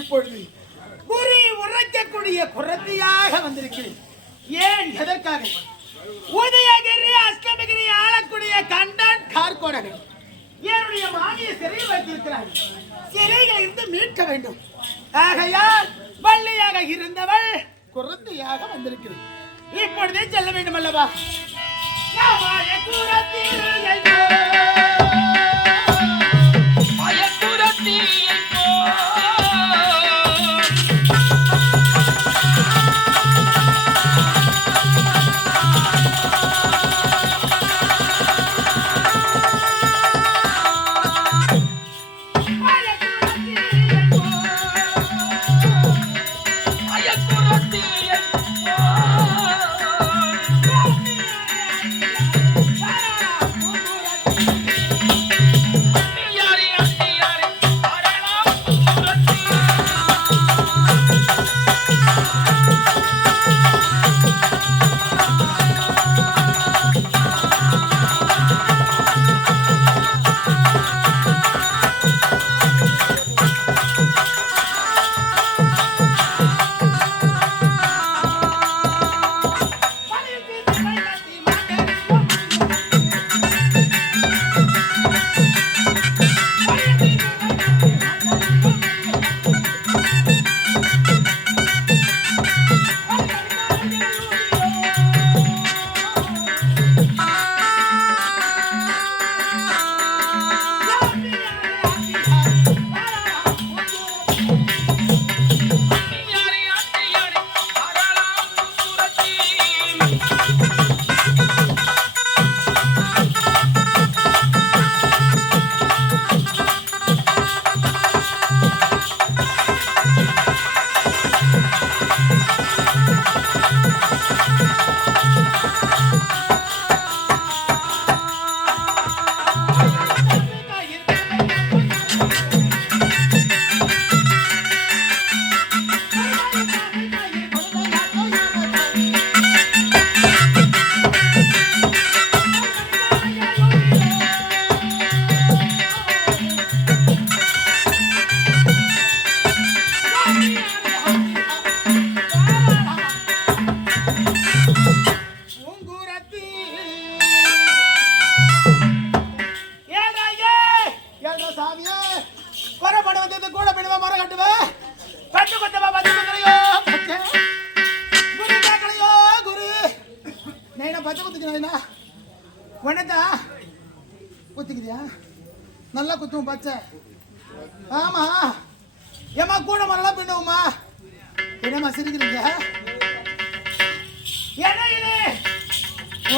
இப்பொழுது குறி உரைக்கக்கூடிய குரத்தியாக வந்திருக்கிறேன். ஏன் எதற்காக? உதயகிரி அஷ்டமகிரி ஆளக்கூடிய கண்டன் கார்கோடகன் என்னுடைய மாமியை சிறையில் வைத்திருக்கிறார். சிறையில் இருந்து மீட்க வேண்டும். ஆகையால் வள்ளியாக இருந்தவள் குரத்தியாக வந்திருக்கிறேன். இப்பொழுதே செல்ல வேண்டும் அல்லவா? நல்லா குத்தும் பச்சை. ஆமா ஏமா கூட மரலாம் பின்னுமா? என்னம்மா சிரிக்கிறீங்க? என்ன இது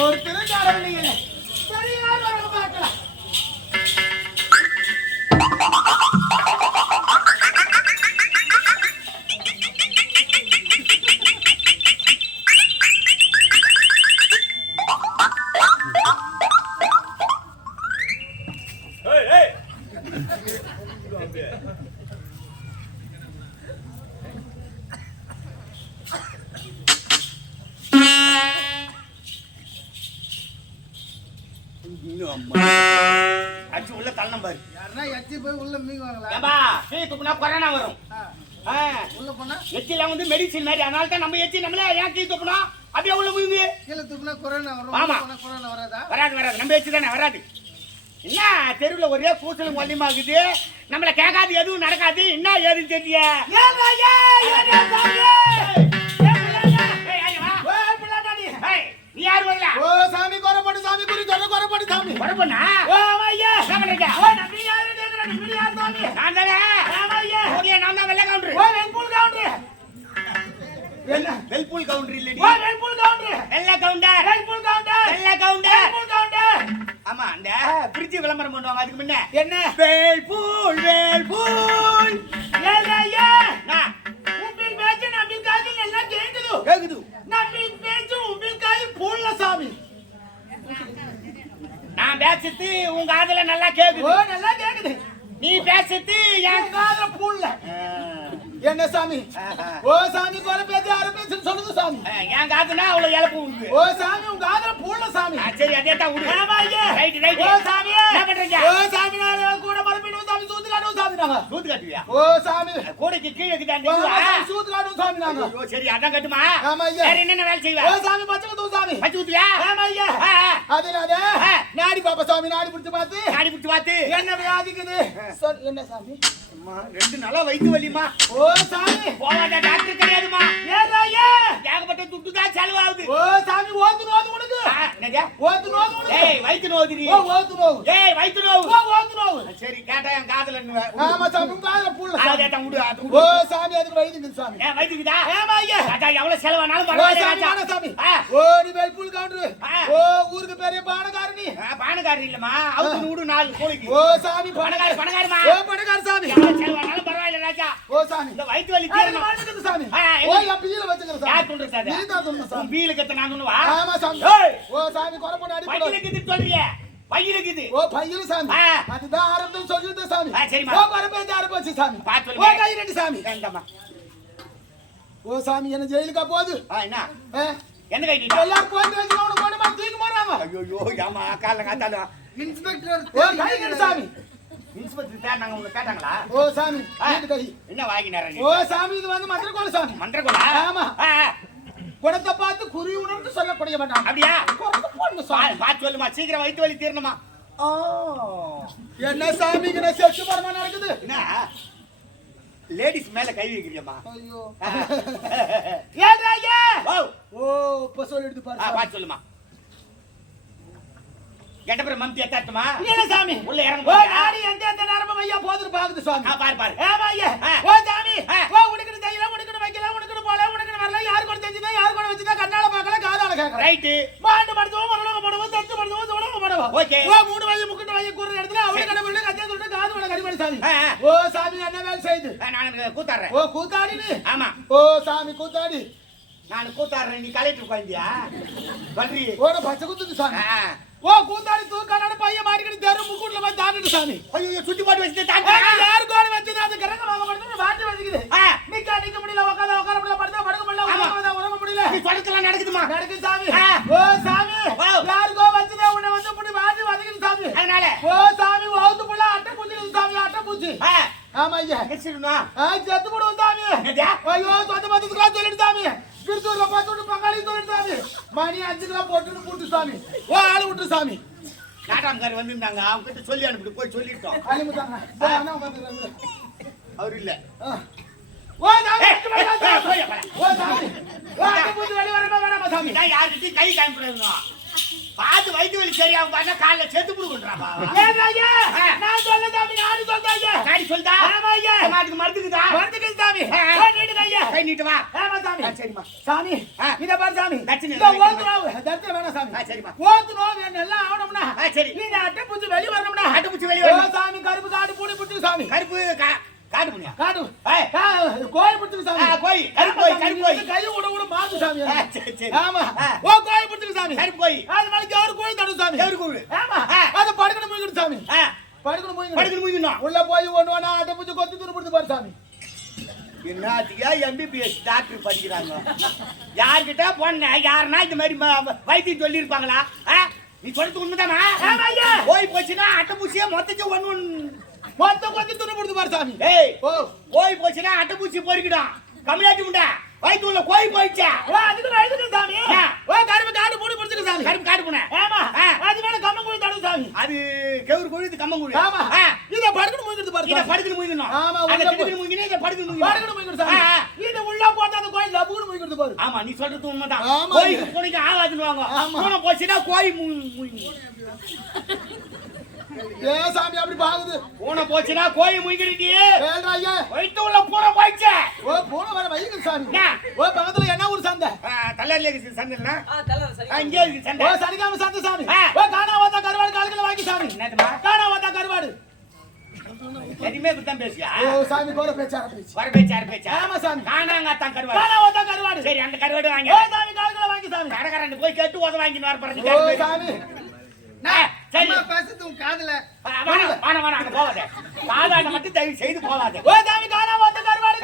ஒரு திருச்சாரம் இல்லையே. சரியா பார்க்கலாம். அச்சு உள்ள தள்ளணும் பாரு. யாரனா எச்சி போய் உள்ள மீங்குவாங்களா? ஏம்பா கீழ துப்புனா கொரோனா வரும். உள்ள போனா எச்சில வந்து மெடிசின் மாதிரி. அதனால தான் நம்ம எச்சி நம்மளே ஏன் கீழ துப்புனா அப்படியே உள்ள மீங்கு. கீழ துப்புனா கொரோனா வரும். ஆமா கொரோனா வராதா? வராது. நம்ம எச்சி தானே வராது. என்ன தெருவில் ஒரே கூச்சலும் கொல்லியமாகுது. நம்மள கேட்காது, எதுவும் நடக்காது. என்ன ஏதுன்னு தெரியல. நீ யாரு வரல? ஓ சாமி கொரப்படு சாமி குறி சொல்ல கொரப்படு சாமி கொரப்பண்ணா. ஓ ஐயா என்ன பண்றீங்க? ஓ நம்பி யாரு கேக்குற? நீ யார் சாமி? நான் தானே. ஆமா ஐயா. ஓகே நான் தான் வெள்ள கவுண்டர். ஓ வெல்பூல் கவுண்டர். என்ன வெல்பூல் கவுண்டர் இல்லடி? ஓ வெல்பூல் கவுண்டர். வெள்ள கவுண்டர். வெல்பூல் கவுண்டர். வெள்ள கவுண்டர். வெல்பூல் கவுண்டர். ஆமா அந்த பிரிட்ஜ் விளம்பரம் பண்ணுவாங்க. அதுக்கு முன்ன என்ன வெல்பூல் வெல்பூல். ஏலையா நான் உங்கள் பேச்சு நம்பில் காதில் எல்லாம் கேக்குது. நம்பில் பேச்சு உங்கள் காதில் போடல சாமி. நான் பேசுறது உங்க காதுல நல்லா கேக்குது. ஓ நல்லா கேக்குது. நீ பேசுறது என் காதுல போடல. என்ன சாமி ஓ சாமி கோல பேசி ஆரம்பிச்சு சொல்லுது சாமி ஏன் காதுனா அவ்வளவு இழப்பு உண்டு ஓ சாமி உங்க காதுல பூல சாமி சரி அதே தான் விடு ஆமா ஐயா ரைட் ரைட் ஓ சாமி என்ன பண்றீங்க ஓ சாமி நான் கூட மரபினு சாமி சூத்து காட்டும் சாமி நாங்க சூத்து கட்டுவியா ஓ சாமி கூடைக்கு கீழே ஓ, இருக்குதா சூத்து காட்டும் சாமி நாங்க ஐயோ சரி அதான் கட்டுமா ஆமா ஐயா வேற என்னென்ன வேலை செய்வ ஓ சாமி பச்சை தூ சாமி பச்சை ஊத்துவியா ஆமா ஐயா அதனால நாடி பாப்பா சாமி நாடி புடிச்சு பார்த்து காடி புடிச்சு பார்த்து என்ன வியாதிக்குது சொல் என்ன சாமி அம்மா 2 நாளா வயித்து வலிமா ஓ சாமி போவாத டாக்டர் கிடையாதுமா ஏன் ஐயா ஏகப்பட்ட துட்டு தான் செலவாகுது ஓ சாமி ஓத்து நோது உனக்கு என்னது ஓத்து நோது உனக்கு ஏய் வயித்து நோதுடி ஓ ஓத்து நோது ஏய் வயித்து நோவு ஓ ஓத்து நோது சரி கேட்டா என் காதுல என்ன ஆமா சாமி உங்க காதுல பூல சாமி அதே தான் விடு அது ஓ சாமி அதுக்கு வைத்தியம் சாமி ஏன் வயித்துக்குதா ஆமா ஐயா ராஜா எவ்வளவு செலவானாலும் ஓ பரவாயில்லை சாமி ராஜா வாடா சாமி ஆ. ஓ நீ வெல்புல் கவுண்டர் ஓ ஊருக்கு பெரிய பானகாரணி பானக்காரர் இல்லம்மா அவுத்து நூடு 4 கோழிக்கு ஓ சாமி பணக்கார பணக்காரமா ஓ பணக்கார சாமி எவ்வளவு செலவானாலும் பரவாயில்லை ராஜா ஓ சாமி இந்த வயித்து வலி தீரணும் மாட்டுக்கு சாமி ஆ, ஓ எங்க- என் பீல வச்சுக்கிற சாமி யார் சொல்றது அது நீ தான் சொல்லணும் சாமி உன் பீலுக்கு எத்தனை நான் சொல்லுவா ஆமா சாமி ஏய் ஓ சாமி கொலை பண்ண அடி பையில இருக்குது சொல்றியே பையில இருக்குது ஓ பையில சாமி ஆ. அதுதான் ஆரம்பம் சொல்லிட்டு சாமி ஆ, சரிம்மா. ஓ பரப்பேந்து ஆரம்பிச்சு சாமி பார்த்து ஓ சொல்லுங்க கை ரெண்டு சாமி இந்தம்மா ஓ சாமி என்ன ஜெயிலுக்கா போகுது என்ன ஆ? என்ன கைட்டிட்டா எல்லாரும் போட்டு வச்சு அவனுக்கு கொண்டு மாதிரி தூக்கி போறாங்க ஐயோ ஏமா காலைல காத்தால இன்ஸ்பெக்டர் ஓ கை ரெண்டு சாமி இன்ஸ்பெக்டர் சார் நாங்க உங்களை கேட்டாங்களா ஓ சாமி ஆ. ரெண்டு கை என்ன வாங்கினார நீ ஓ சாமி இது வந்து மந்திரக்கோள் சாமி மன்றகுலா ஆமா. குணத்தை பார்த்து குறி உணர்ந்து சொல்லக்கூடிய மாட்டான் அப்படியா குறத்து போடணும் சாமி பார்த்து சொல்லுமா சீக்கிரம் வயித்து வலி தீரணுமா ஓ என்ன சாமிக்கு நான் செத்து பரமா நடக்குது என்ன லேடிஸ் மேல கை வைக்கிறியம்மா ஐயோ ஆ. ஏன்றாயே ஓ ஓ இப்ப சொல்லிட்டு பாரு சாமி. பார்த்து சொல்லுமா கெட்டபுரம் மம்தி எத்தாட்டுமா இல்ல சாமி உள்ள இறங்க ஓ போறியா? நாடி எந்த நேரமும் ஐயா போதுன்னு பாக்குது சாமி பாரு பாரு ஆமா ஐயா ஆ. ஓ சாமி ஆ. ஓ உனக்கு தெரியல உனக்கு வைக்கல உனக்கு போல உனக்கு வரல யார் கூட தெரிஞ்சதா யார் கூட வச்சதா கண்ணால பார்க்கல காதால கேட்கற ரைட்டு மாண்டு படுத்துவோம் மரணம் படுவோம் தத்து படுத்துவோம் உடம்பு படுவோம் ஓகே. ஓ மூணு வாய் முக்கிட்டு வாய் கூற இடத்துல அவளை கடவுளே கத்தியா சொல்லிட்டு காது வட கடிமணி சாமி ஆ, ஆ. ஓ சாமி என்ன வேலை செய்து நான் கூத்தாடுறேன் ஓ கூத்தாடி நீ ஆமா ஓ சாமி கூத்தாடி நான் கூத்தாடுறேன் நீ கலெக்டர் உட்காந்தியா பன்றி ஓட பச்சை குத்துது சாமி ஓ கூத்தாடி தூக்கான பையன் மாட்டிக்கிட்டு தெரு முக்கூட்ல போய் தாண்டிட்டு சாமி ஐயோ சுத்தி போட்டு வச்சுட்டு ஏய், தாண்டி யாரு கோடு வச்சது அது கரங்க வாங்க மாட்டேங்குது வாட்டி வச்சுக்குது ஆ. நிக்க முடியல உட்கார முடியல படுத்தா படுக்க முடியல ஆமா. உறங்க முடியல நீ தொடக்கலாம் நடக்குதுமா நடக்குது சாமி ஆ. ஓ சாமி ஓ. யாருக்கோ வச்சதே உன்னை வந்து இப்படி வாட்டி வதக்குது சாமி அதனால ஓ சாமி ஓத்து புள்ள அட்டை பூச்சி சாமி அட்டை பூச்சி ஆமா ஐயா மிச்சிடுமா செத்து போடுவோம் சாமி என்னது? ஐயோ சொந்த பத்துக்குலாம் சொல்லிட்டு சாமி திருத்தூர்ல பார்த்து பங்காளி சொல்லிட்டு சாமி மணி 5 கிலோ போட்டுட்டு கூட்டு சாமி ஓ ஆளு விட்டுரு சாமி நாட்டாம்கார் வந்திருந்தாங்க அவங்க கிட்ட சொல்லி அனுப்பிட்டு போய் சொல்லிட்டோம் அனுப்பிட்டாங்க ஓ, அண்ணா உட்காந்துருக்காங்க. அவர் இல்ல ஆ. ஓ சாமி ஏய், ஏய், போய் அப்பா. ஓ சாமி ஓ அட்டை பூச்சி வெளிய வரமா வேணாமா சாமி இதான் யார்கிட்டயும் கை காமிக்கூடாதுங்க பார்த்து வயிற்று வலி சரியாகும் பாருங்க காலைல செத்து புடுக்குன்றாப்பா ஏன் ஐயா நான் சொல்ல சாமி நானு சொல்றேன் ஐயா காடி சொல்லிட்டா ஆமா ஐயா மாட்டுக்கு மருந்துக்குதா மறந்துக்கு சாமி ஆ. ஓ நீட்டுங்க ஐயா கை நீட்டு வா ஆமா சாமி சரிம்மா சாமி ஆ. இத பாரு சாமி தட்சிணை இந்த எல்லாம் ஓத்து நோவு தட்சிணை வேணாம் சாமி சரிம்மா ஓத்து நோவு என்ன எல்லாம் ஆகணும்னா சரி நீங்க அட்டை பூச்சி வெளிய வரணும்னா அட்டைப்பூச்சி வெளிய ஓ வரணும். சாமி கருப்பு காடு பூடி புடிச்சு சாமி கருப்பு காடு புண்ணியா காடு ஏய். கோய் புடிச்சு சாமி கோய் கருப்பு கோய் கருப்பு கோய் கை விட மாத்து சாமி சரி சரி ஆமா ஆ. ஓ கோய் புடிச்சு சாமி கருப்பு கோய் அது நாளைக்கு யாரு கோய் தடு சாமி எவரு கூடு ஆமா ஆ. அது படுக்கணும் போய்கிட்டு சாமி ஆ படுக்கணும் போய்கிட்டு படுக்கணும் முடிக்கணும் உள்ள போய் ஒண்ணு ஒண்ணா அட்டை பூச்சி கொத்தி துருப்பிடுது பாரு சாமி என்னத்துக்கா எம்பிபிஎஸ் டாக்டர் படிக்கிறாங்க யார்கிட்ட போன யாருன்னா இந்த மாதிரி வைத்தியம் சொல்லியிருப்பாங்களா நீ சொல்றது உண்மைதானா ஆமா ஐயா போய் போச்சுன்னா அட்டைப்பூச்சியே மொத்தச்சு ஒண்ணு மொத்தம் கொத்தி துருப்பிடுது பாரு சாமி ஏய் ஓ போய் போச்சுன்னா அட்டைப்பூச்சி பொறிக்கிடும் கம்மியாட்டி உண்டா வயிற்றுல கோய் போயிடுச்சா ஓ அதுக்கு வயதுக்கு சாமி ஆ. ஓ கருப்பு காடு பூடி புடிச்சு சாமி கருப்பு காடு போன ஆமா ஆ. அது மேல கம்மன் கோழி தடு சாமி அது கெவுரு கோழி இது கம்மங்குழி ஆமா இத படுக்கணும் போய்கிட்டு பாரு இத சாமி படுக்கணும் முயங்கணும் ஆமா, அந்த உள்ள திடுக்கணும் முயங்கணும் இத படுக்கணும் படுக்கணும் போய்கிட்டு சாமி ஆ, ஆ. இது உள்ள போட்டு அந்த கோயில் லபுன்னு போய்கிட்டு பாரு ஆமா நீ சொல்றது உண்மைதான் ஆமா. கோயிலுக்கு பூனைக்கு ஆகாதுன்னுவாங்க ஆமா. பூனை போச்சுன்னா கோய் முயங்கும் ஏ சாமி அப்படி பாக்குது பூனை போச்சுன்னா கோய் முயங்கிடுச்சு ஏன்டா ஐயா வயிற்று உள்ள பூனை போயிடுச்சு ஓ போன வர வைக்கு சாமி என்ன? ஓ பக்கத்துல என்ன ஊர் சந்தை தள்ளாரிலே இருக்கு சந்தைனா சரி இங்கே இருக்கு ஓ சந்தை சனிக்காம சந்தை சாமி ஆ. ஓ காணா வந்தா கருவாடு காலுக்குள்ள வாங்கி சாமி என்னதுமா காணா வந்தா கருவாடு எதுவுமே குத்தம் பேசியா ஓ சாமி கோர பேச்சார பேச்சு வர பேச்சு யார் பேச்சா ஆமா சாமி காணாங்கத்தான் கருவாடு காணா வந்தா கருவாடு சரி அந்த கருவாடு வாங்க ஓ சாமி காலுக்குள்ள வாங்கி சாமி கடைக்காரன் போய் கேட்டு உத வாங்கின்னு வர ஓ போறது சாமி சரி பேசுறது உன் காதுல வாண வாண வாண அங்க போகாத பாதாட்ட மட்டும் தயவு செய்து போகாத ஓ சாமி காணா வந்தா கருவாடு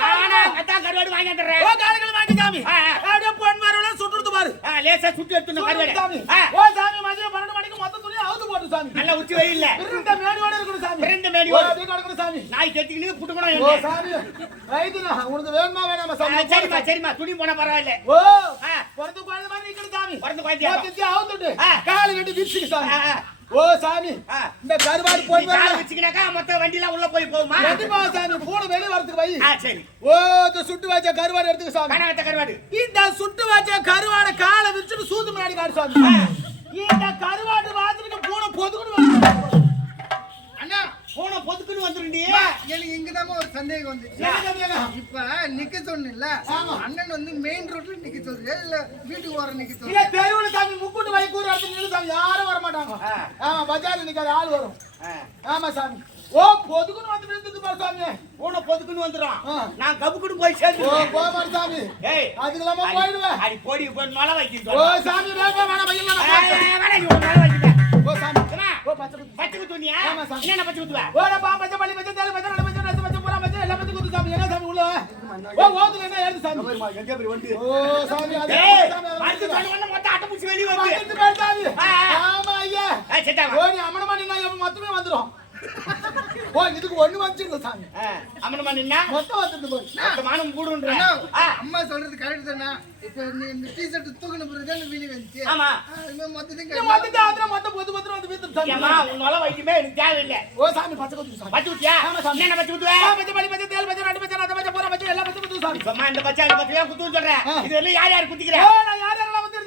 அதான் கருவாடு வாங்கி வந்துடுறேன். ஓ காலைகள் வாங்கி சாமி. அப்படியே பொன் வரவள சுட்டுறது பாரு. லேசா சுட்டு எடுத்துன கருவாடு. சாமி. ஓ சாமி மதியம் 12 மணிக்கு மொத்த துணி அவுத்து போடு சாமி. நல்ல உச்சி வெயில்ல. பிறந்த மேடியோட இருக்கணும் சாமி. பிறந்த மேடியோட. அப்படியே கிடக்குற சாமி. நாய் கெட்டிக்கினு புட்டுக்கணும் ஓ என்ன. சாமி. ரைட்டுல உனக்கு வேணுமா வேணாமா சாமி? சரிமா துணி போனா பரவாயில்லை. ஓ பொறந்து குழந்தை மாதிரி நிக்கணும் சாமி. பொறந்து குழந்தை. மொத்தத்தையும் அவுத்துட்டு காலை கட்டி விரிச்சுக்கு சாமி. ஓ சாமி இந்த கருவாடு போய் வச்சுக்கினாக்கா மொத்த வண்டிலாம் உள்ள போகுமா? கண்டிப்பா சாமி கூட வெளிய வரதுக்கு வை. சரி. ஓ இந்த சுட்டு வச்ச கருவாடு எடுத்துக்க சாமி. கனவத்த கருவாடு. இந்த சுட்டு வச்ச கருவாட காலை விரிச்சுட்டு சூது முன்னாடி காடு சாமி. இந்த கருவாடு வாத்துக்கு பூனை பொதுக்குன்னு அண்ணா பூனை பொதுக்குன்னு வந்துருண்டி. எனக்கு இங்கதான் ஒரு சந்தேகம் வந்துச்சு. இப்ப நிக்க சொன்னல அண்ணன் வந்து மெயின் ரோட்ல நிக்க சொல்றியா இல்ல வீட்டுக்கு வர நிக்க இல்ல சொல்றியா? தெருவுல சாமி முக்கூட்டு வைக்கூர் இடத்துல நின்னு சாமி யாரும் வர மாட்டாங்க. ஆமா பஜார்ல நிக்காத ஆள் வரும். ஆமா சாமி. ஓ பொதுக்குன்னு வந்து நின்னுது பாரு சாமி. பூனை பொதுக்குன்னு வந்துரும். நான் கபுக்குன்னு போய் சேர்ந்து. ஓ போமாரு சாமி. ஏய் அதுக்கெல்லாம் போயிடுவேன். அடி போடி போய் மலை வைக்கிட்டு. ஓ சாமி வேகமா வேணாம் வையலாம். வேணா நீ மலை வைக்கிட்ட. ஓ சாமி. ஓ பச்சை குத்துனியா? என்ன பச்சை குத்துவ? ஓட பா பச்சை பள்ளி பச்சை தேல் பச்சை பச்சை ரச பச்சை பூரா பச்சை எல்லாம் பச்சை குத்து சாமி. என்ன சாமி உள்ள? ஓ ஓதுல என்ன எழுது சாமி? எங்க போய் வந்து? ஓ சாமி அது சாமி. வந்து சொன்ன மொத்த அட்ட புடிச்சு வெளிய வந்து. வந்து பேர் சாமி. ஆமா ஐயா. செட்டாவா. ஓ நீ அம்மனமா நின்னா மொத்தமே வந்துரும். ஓ இதுக்கு ஒண்ணு வந்துருங்க சாமி. அம்மனமா நின்னா மொத்தம் வந்துது பாரு. மொத்தமானும் கூடுன்ற. அம்மா சொல்றது கரெக்ட் தானா? இப்ப இந்த டீ-ஷர்ட் தூக்குன பிறகு தான் வெளிய வந்துச்சு. ஆமா. இது மொத்தத்தையும் நீ மொத்தத்தை ஆத்ரா மொத்தம் பொது பொது வந்து வீட்டு சாமி. ஏமா உன்னால வைக்குமே எனக்கு தேவை இல்ல. ஓ சாமி பச்சை குத்து சாமி. பச்சை குத்தியா? என்ன பச்சை குத்துவ? பச்சை பள்ளி பச்சை தேல் பச்சை ரெண்டு பச்சை ரச பச்சை பூரா பச்சை எல்லாம் பச்சை குத்து சாமி. அம்மா இந்த பச்சை அந்த பச்சையா குத்துன்னு சொல்றேன். இது எல்லாம் யார் யார் குத்திக்கிறா? ஓ நான் யார் யாரெல்லாம் வந்துருக்கேன்.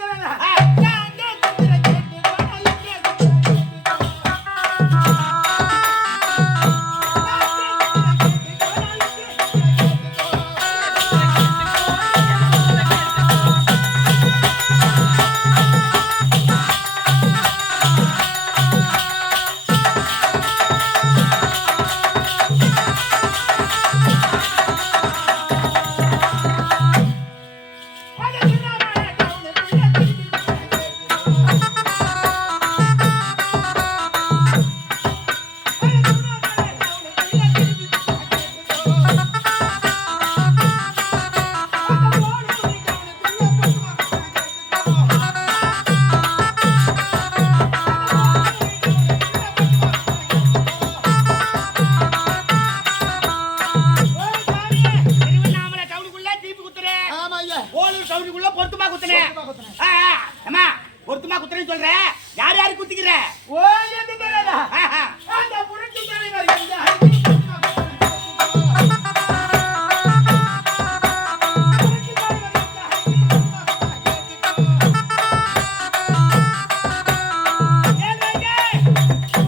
பொருத்தமா குத்துறேன்னு சொல்ற யார் யாரு குத்திக்கிற? ஓ எது தெரியல. அந்த புரட்சி தலைவர் எங்க?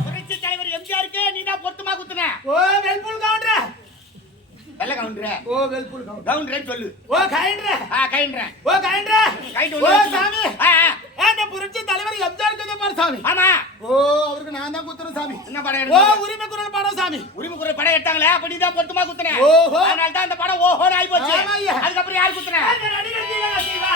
புரட்சி தலைவர் எம்ஜிஆருக்கு நீ தான் பொருத்தமா குத்துன. ஓ வெல்புல் கவுண்டர். வெள்ள கவுண்டர். ஓ வெல்புல் கவுண்டர். கவுண்டர்னு சொல்லு. ஓ கைண்டர். கைண்டர். ஓ கைண்டர். கைண்டு ஓ சாமி. அந்த புரட்சி தலைவர் எம்ஜிஆர் கஜமார் சாமி. ஆமா. ஓ அவருக்கு நான் தான் குத்துறேன் சாமி. என்ன படம் ஓ எடுத்தாங்க? உரிமை குரல் படம் சாமி. உரிமை குரல் படம் எடுத்தாங்களே அப்ப நீ தான் பொருத்தமா குத்துன. ஓஹோ. அதனால தான் அந்த படம் ஓஹோன்னு ஆயி போச்சு. ஆமா ஐயா. அதுக்கப்புறம் யார் குத்துன? அந்த நடிகர் ஜீவா.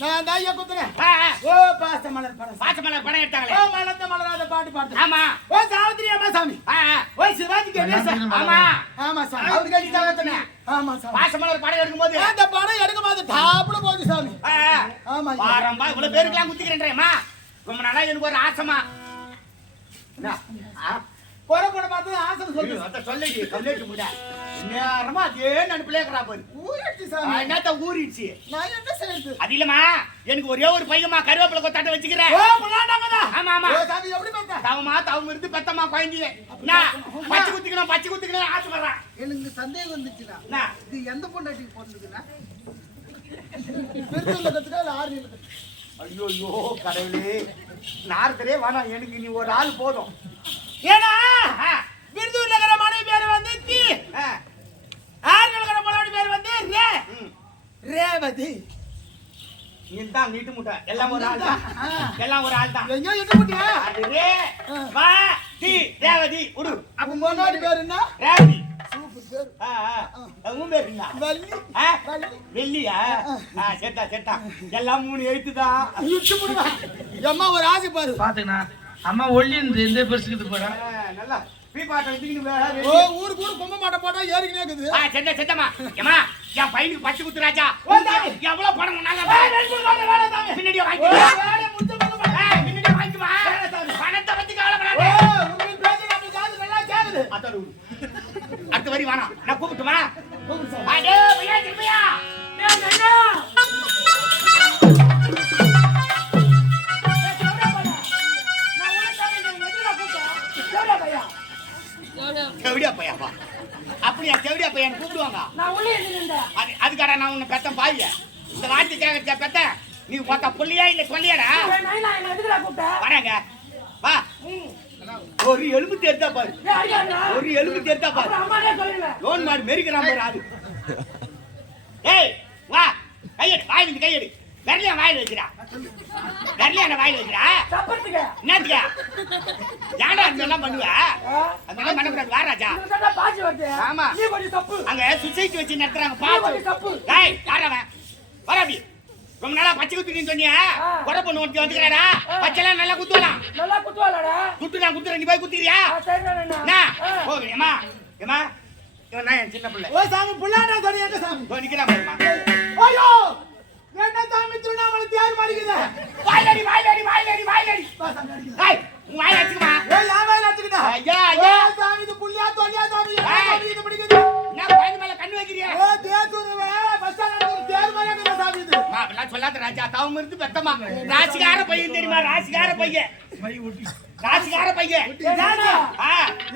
நான் தான் ஐயா குத்துறேன். ஓ பாசமலர் படம். பாசமலர் படம் எடுத்தாங்களே. ஓ மலர்ந்த மலராத பாட்டு பாட்டு. ஆமா. ஓ சாவித்திரி அம்மா சாமி. ஓ சிவாஜி கணேசன். ஆமா. ஆமா சாமி. அவருக்கு அடி தான் குத்துன. ஆமா சாமி. பாசமலர் படம் எடுக்கும்போது அந்த படம் எடுக்கும்போது டாப்ல போகுது சாமி. ஆமா ஐயா. பாரம்பா இவ்வளவு பேருக்குலாம் குத்திக்கிறேன்றேம்மா. ரொம்ப நாளா எனக்கு ஒரு ஆசைமா. என்ன? போற படம் பார்த்து ஆசை சொல்லு. அத சொல்லிடி சொல்லிட்டு முடா. நேரமா அதே நினைப்புல இருக்கறா பாரு. ஊறிடுச்சு சாமி. என்னத்த ஊறிடுச்சு? நான் என்ன செய்யறது? அது இல்லம்மா எனக்கு ஒரே ஒரு பையமா கருவேப்பிலை கொத்தாட்ட வச்சுக்கிறேன். ஓ புள்ளாண்டாங்கடா. ஆமா ஆமா. ஓ சாமி எப்படி பார்த்தா? தவம் இருந்து பெத்தம்மா குழந்தைய. நான் பச்சை குத்திக்கணும் ஆசைப்படுறேன். எனக்கு சந்தேகம் வந்துச்சுடா. என்ன? இது எந்த பொண்டாட்டிக்கு பிறந்ததுன்னா? பெருத்துல கத்துக்கா இல்ல ஆறு நிலத்துல? ஐயோ கடவுளே நார்த்தரே வேணாம் எனக்கு நீ ஒரு ஆள் போதும். ஏன்னா விருதுநகர மனைவி பேர் வந்து ரேவதி நீதான் நீட்டு முட்டை எல்லாம் ஒரு ஆள் தான் எல்லாம் ஒரு ஆள் தான் எங்க இட்டு முட்டியா அது ரே வா தி ரேவதி உடு அப்ப முன்னாடி பேர் என்ன ரேவதி சூப்பர் பேர் உன் பேர் என்ன வள்ளி வள்ளி வெள்ளியா செத்தா செத்தா எல்லாம் 3 எழுத்து தான் இட்டு முடுவா அம்மா ஒரு ஆசை பாரு பாத்துக்கண்ணா அம்மா ஒல்லி இந்த பெருசுக்கு போறா நல்லா பீப்பாட்ட வச்சுக்கிட்டு ஓ ஊருக்கு ஊர் கும்ப மாட்ட போட்டா ஏறிக்கினே இருக்குது செத்த செத்தமா ஏமா என் பையனுக்கு பச்சை குத்து ராஜா எவ்வளவு பணம் நாங்க பின்னாடியே பின்னாடியே வாங்கிக்குமா பணத்தை பத்தி கவலைப்படாத அடுத்த வரி வேணாம் நான் கூப்பிட்டுமா செவடியா பையாப்பா அப்படியா செவடியா பையன் கூப்பிடுவாங்க அதுக்காக நான் உன்னை பெத்தம் பாய்ய இந்த வார்த்தை கேட்க பெத்த நீ பார்த்தா புள்ளியா இல்ல சொல்லியாடா வராங்க வா ஒரு எலும்பு தெரித்தா பாரு ஒரு எலும்பு தெரித்தா பாரு லோன் மாடு மெரிக்கிறான் பாரு அது ஏய் வா கையெடு வாயிலிருந்து கையெடு வரலையா வாயில் வைக்கிறா வரலையா என்ன வாயில் வைக்கிறா என்னத்துக்கா ஏன்டா அதெல்லாம் பண்ணுவா அதெல்லாம் பண்ணக்கூடாது வா ராஜா ஆமா அங்க சொசைட்டி வச்சு நடத்துறாங்க பாத்து டேய் யாரவன் வர அப்படி ரொம்ப நாளா பச்சை குத்துன்னு சொன்னியா கொடை பொண்ணு ஒருத்தி வந்துக்கிறாடா பச்சைலாம் நல்லா குத்துவாளா குத்துனா குத்துற நீ போய் குத்திரியா ஏமா ஏமா இவன் நான் என் சின்ன பிள்ளை ஓ சாமி புள்ளாடா சொல்லி எங்க சாமி நிக்கிறான் பாருமா ஐயோ என்ன சாமி திருநாமலை தியார் மாறிக்குது வாயிலடி ஏய் உன் வாயில அடிச்சுமா ஏய் யா வாயில அடிச்சுடா ஐயா சாமி இது புள்ளியா தொல்லியா சாமி இது பிடிக்குது நான் கோயில் மேல கண்ணு வைக்கிறியா ஏ தேசுருவே பஸ்டாண்ட்ல ஒரு தேர் மாறிக்குது சாமி இது நான் சொல்லாத ராஜா தவம் இருந்து பெத்தமா ராசிகார பையன் தெரியுமா ராசிகார பையன்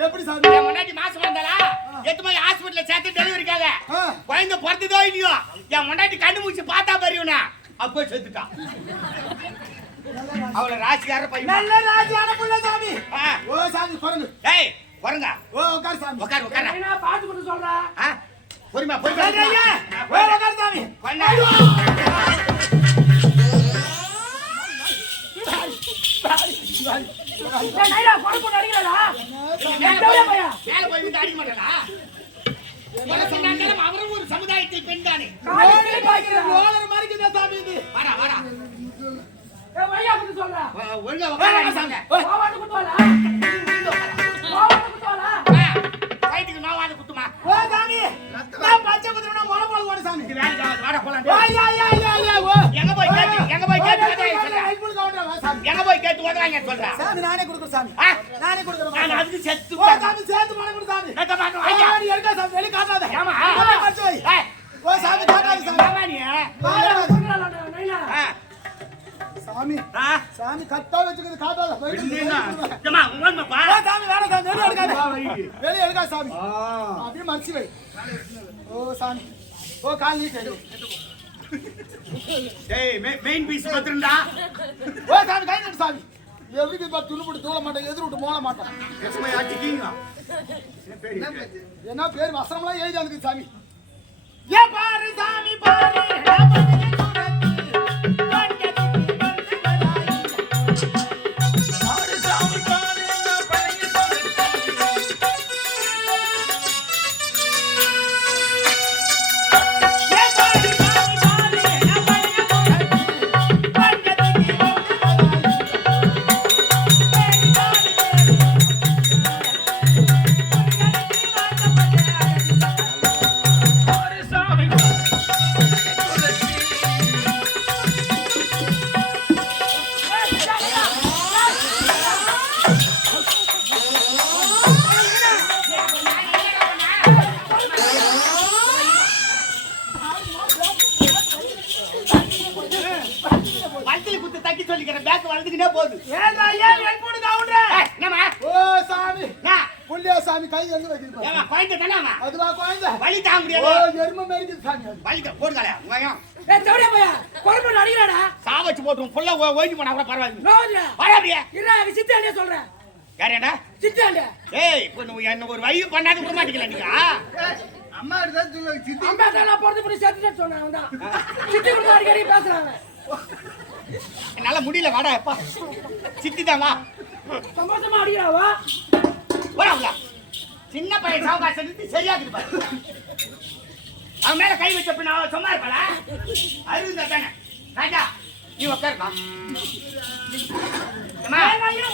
எப்படி சாமி என் முன்னாடி மாசம் வந்தாளா எட்டு போய் ஹாஸ்பிடல்ல சேர்த்து டெலிவரிக்காக குழந்தை பிறந்ததோ இல்லையோ என் முன்னாடி கண்ணு மூச்சு பார்த்தா பறியும்னா அப்போ செத்துட்டான் அவளை ராசிகார பையன் நல்ல ராஜியான புள்ள சாமி ஓ சாமி குரங்கு டேய் குரங்கா ஓ உட்கார் சாமி உட்கார் நான் பாத்து கொண்டு சொல்றேன் பொறுமையா ஓ உட்கார் சாமி மேல போய் அடிக்க மாட்டானா அவரும் ஒரு சமுதாயத்தில் பெண் தானே சாமி இது வாடா சொல்றேன் ஒழுங்கா உட்கார கைட்டுக்கு நோவாத குத்துமா ஓ சாமி நான் பச்சை குதிரைனா மொளபால் ஓட சாமி வாடா போலாம் எங்க போய் கேட்டு ஓடுறாங்க சொல்றேன் சாமி நானே குடுக்குறேன் சாமி நானே குடுக்குறேன் நான் அதுக்கு செத்து ஓ சாமி சேர்த்து மன குடு சாமி ஆடி எடுக்க சாமி வெளிய காட்டாத ஆமா ஓ சாமி காட்டாத சாமி சாமி சாமி கட்டா வச்சுக்கிது காட்டாத ஏமா உங்க பா சாமி வேற சாமி வெளிய எடுக்காத வெளிய எடுக்காத சாமி அப்படியே மச்சி வை ஓ சாமி ஓ கால் நீட்டு டேய் மெயின் பீஸ் பத்திரண்டா ஓ சாமி கை நீட்டு சாமி எவருக்கு பா துணுபடி தூள மாட்டேன் எதிர விட்டு மோள மாட்டேன் எஸ்மை ஆச்சிக்கீங்க என்ன பேர் வசனம்லாம் எழுதி அதுக்கு சாமி ஏ பாரு சாமி பாரு சாமி கை எங்க வைக்கிறீங்க ஏமா கோயிந்த தானமா அதுவா கோயிந்த வலி தாங்க முடியாது ஓ எருமை மேரிக்கு சாமி வலி போடுங்கல உங்கயா ஏய் தோடியா பையா கொரம்பு அடிங்கடா சாவச்சு போட்டு புள்ள ஓய்ஞ்சு போனா கூட பரவாயில்லை நோடியா வர அப்படியே இல்ல சித்தாண்டே சொல்றேன் யாரேடா சித்தாண்டே ஏய் இப்போ என்ன ஒரு வழி பண்ணாத விட மாட்டீங்களா நீங்க அம்மா தான் சொல்லுவாங்க சித்தி அம்மா தான் நான் பொறுத்து போய் சேர்த்துட்டு சொன்னேன் அவன் தான் சித்தி கூட அடிக்கடி பேசுறாங்க என்னால முடியல வாடா எப்பா சித்தி தான் வா சந்தோஷமா அடிக்கிறாவா போடா சின்ன பையன் சாவுகாசு எடுத்து சரியாக்குது பாரு அவன் மேல கை வச்ச பின்ன அவன் சும்மா இருப்பாளா அருந்தா தானே ராஜா நீ உட்காருமா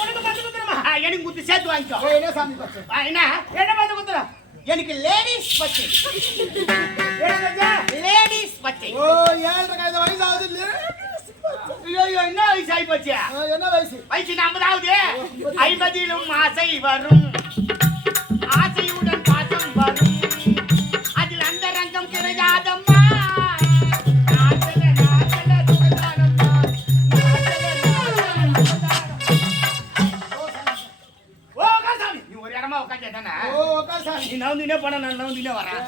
உனக்கு பத்து குத்துறமா எனக்கு குத்து சேர்த்து வாங்கிக்கோ என்ன சாமி பச்சை என்ன என்ன பத்து குத்துற எனக்கு லேடிஸ் பச்சை லேடிஸ் பச்சை ஓ 7.5 வயசு ஆகுது ஐயோ என்ன வயசு ஆகி போச்சு என்ன வயசு வயசு 50 ஆகுது 50லும் ஆசை வரும் ஆசையுடன் பாசம் வரும் அதில் அந்த ரங்கம் கிடையாதம்மா நீ ஒரு இடமா உட்காந்து தானே ஓ உட்கார் சாமி நீ நவுந்துனே போன நான் நவுந்துனே வரேன்